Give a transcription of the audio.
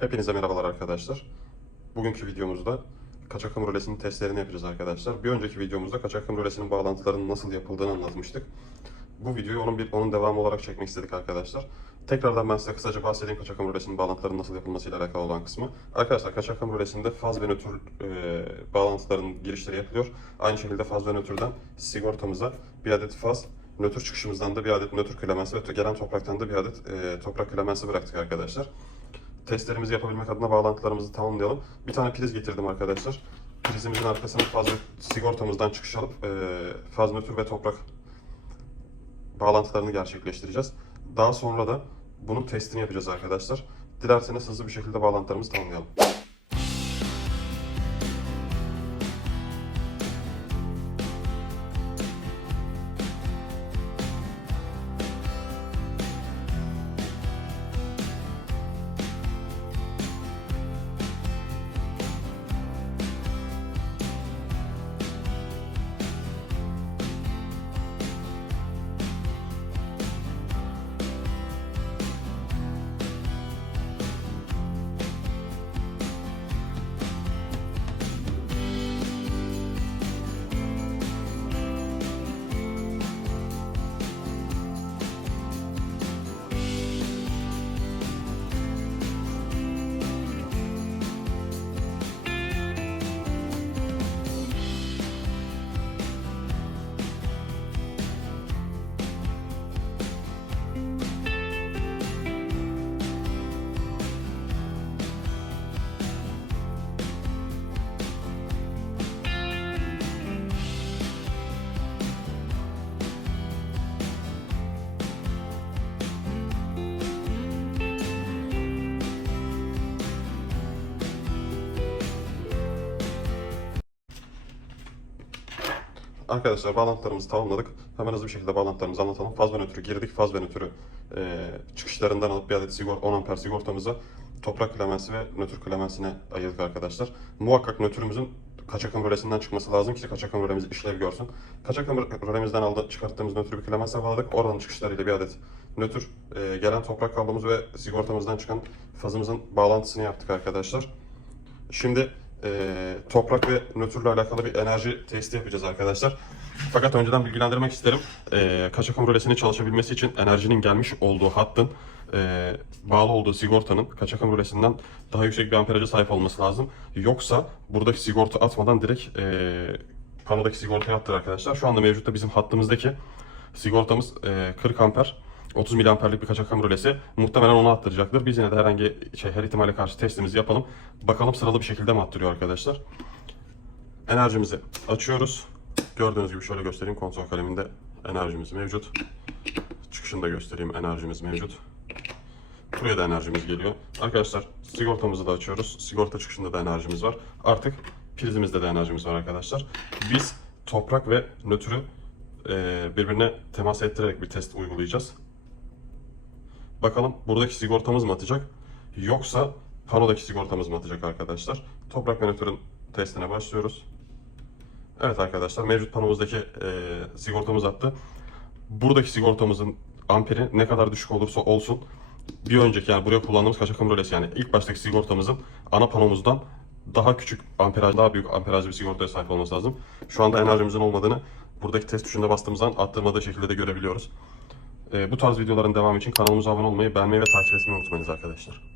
Hepinize merhabalar arkadaşlar. Bugünkü videomuzda kaçak akım rölesinin testlerini yapacağız arkadaşlar. Bir önceki videomuzda kaçak akım rölesinin bağlantılarının nasıl yapıldığını anlatmıştık. Bu videoyu onun bir onun devamı olarak çekmek istedik arkadaşlar. Tekrardan ben size kısaca bahsedeyim kaçak akım rölesinin bağlantılarının nasıl yapılmasıyla alakalı olan kısmı. Arkadaşlar kaçak akım rölesinde faz ve nötr e, bağlantıların girişleri yapılıyor. Aynı şekilde faz ve nötrden sigortamıza bir adet faz, nötr çıkışımızdan da bir adet nötr klemensi ve gelen topraktan da bir adet e, toprak klemensi bıraktık arkadaşlar testlerimizi yapabilmek adına bağlantılarımızı tamamlayalım. Bir tane priz getirdim arkadaşlar. Prizimizin arkasına faz sigortamızdan çıkış alıp e, faz nötr ve toprak bağlantılarını gerçekleştireceğiz. Daha sonra da bunun testini yapacağız arkadaşlar. Dilerseniz hızlı bir şekilde bağlantılarımızı tamamlayalım. Arkadaşlar bağlantılarımızı tamamladık. Hemen hızlı bir şekilde bağlantılarımızı anlatalım. Faz nötrü girdik. Faz nötrü e, çıkışlarından alıp bir adet sigor 10 amper sigortamıza toprak klemensi ve nötr klemensine ayırdık arkadaşlar. Muhakkak nötrümüzün kaçak rölesinden çıkması lazım ki kaçak rölemiz işlev görsün. Kaçak rölemizden aldı, çıkarttığımız nötrü bir klemense bağladık. Oranın çıkışlarıyla bir adet nötr e, gelen toprak kablomuz ve sigortamızdan çıkan fazımızın bağlantısını yaptık arkadaşlar. Şimdi e, toprak ve nötrle alakalı bir enerji testi yapacağız arkadaşlar. Fakat önceden bilgilendirmek isterim. E, kaçak akım rölesinin çalışabilmesi için enerjinin gelmiş olduğu hattın e, bağlı olduğu sigortanın kaçak akım rölesinden daha yüksek bir amperaja sahip olması lazım. Yoksa buradaki sigorta atmadan direkt e, panodaki sigortaya attır arkadaşlar. Şu anda mevcutta bizim hattımızdaki sigortamız e, 40 amper. 30 miliamperlik bir kaçak akım rölesi muhtemelen onu attıracaktır. Biz yine de herhangi şey her ihtimale karşı testimizi yapalım. Bakalım sıralı bir şekilde mi attırıyor arkadaşlar. Enerjimizi açıyoruz. Gördüğünüz gibi şöyle göstereyim konsol kaleminde enerjimiz mevcut. Çıkışını da göstereyim enerjimiz mevcut. Buraya da enerjimiz geliyor. Arkadaşlar sigortamızı da açıyoruz. Sigorta çıkışında da enerjimiz var. Artık prizimizde de enerjimiz var arkadaşlar. Biz toprak ve nötrü birbirine temas ettirerek bir test uygulayacağız. Bakalım buradaki sigortamız mı atacak yoksa panodaki sigortamız mı atacak arkadaşlar. Toprak ve nötrün testine başlıyoruz. Evet arkadaşlar mevcut panomuzdaki e, sigortamız attı. Buradaki sigortamızın amperi ne kadar düşük olursa olsun bir önceki yani buraya kullandığımız kaçak akım rölesi yani ilk baştaki sigortamızın ana panomuzdan daha küçük amperaj, daha büyük amperajlı bir sigortaya sahip olması lazım. Şu anda enerjimizin olmadığını buradaki test tuşuna bastığımız an attırmadığı şekilde de görebiliyoruz. Ee, bu tarz videoların devamı için kanalımıza abone olmayı, beğenmeyi ve takip etmeyi unutmayınız arkadaşlar.